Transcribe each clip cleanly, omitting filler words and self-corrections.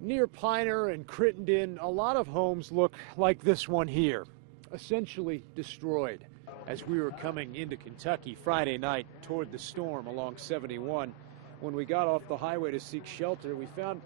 Near Piner and Crittenden, a lot of homes look like this one here, essentially destroyed. As we were coming into Kentucky Friday night toward the storm along 71, when we got off the highway to seek shelter, we found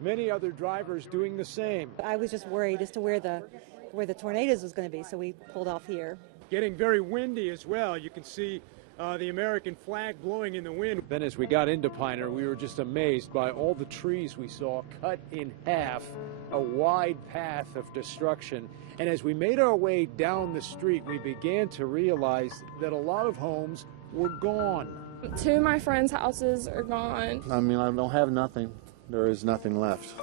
many other drivers doing the same. I was just worried as to where the tornadoes was going to be, so we pulled off here. Getting very windy as well. You can see the American flag blowing in the wind. Then as we got into Piner, we were just amazed by all the trees we saw cut in half, a wide path of destruction. And as we made our way down the street, we began to realize that a lot of homes were gone. Two of my friends' houses are gone. I mean, I don't have nothing. There is nothing left.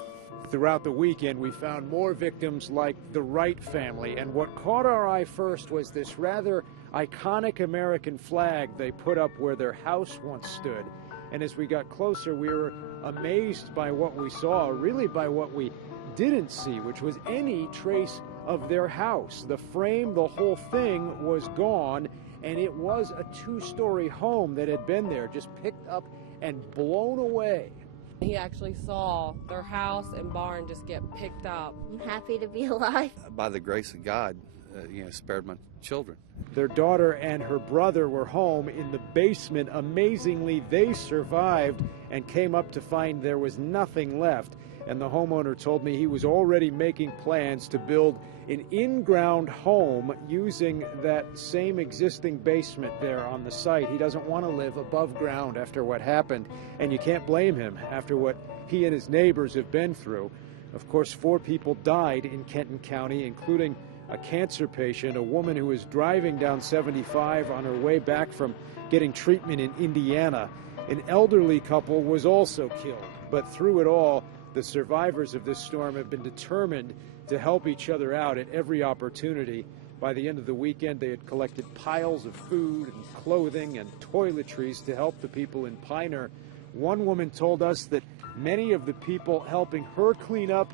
Throughout the weekend, we found more victims like the Wright family, and what caught our eye first was this rather iconic American flag they put up where their house once stood. And as we got closer, we were amazed by what we saw, really by what we didn't see, which was any trace of their house. The frame, the whole thing was gone, and it was a two-story home that had been there, just picked up and blown away. He actually saw their house and barn just get picked up. I'm happy to be alive. By the grace of God, spared my children. Their daughter and her brother were home in the basement. Amazingly, they survived and came up to find there was nothing left. And the homeowner told me he was already making plans to build an in-ground home using that same existing basement there on the site. He doesn't want to live above ground after what happened, and you can't blame him after what he and his neighbors have been through. Of course, 4 people died in Kenton County, including a cancer patient, a woman who was driving down 75 on her way back from getting treatment in Indiana. An elderly couple was also killed. But through it all, the survivors of this storm have been determined to help each other out at every opportunity. By the end of the weekend, they had collected piles of food and clothing and toiletries to help the people in Piner. One woman told us that many of the people helping her clean up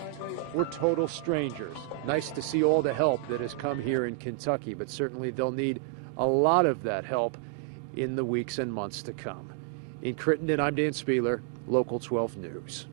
were total strangers. Nice to see all the help that has come here in Kentucky, but certainly they'll need a lot of that help in the weeks and months to come. In Crittenden, I'm Dan Spieler, Local 12 News.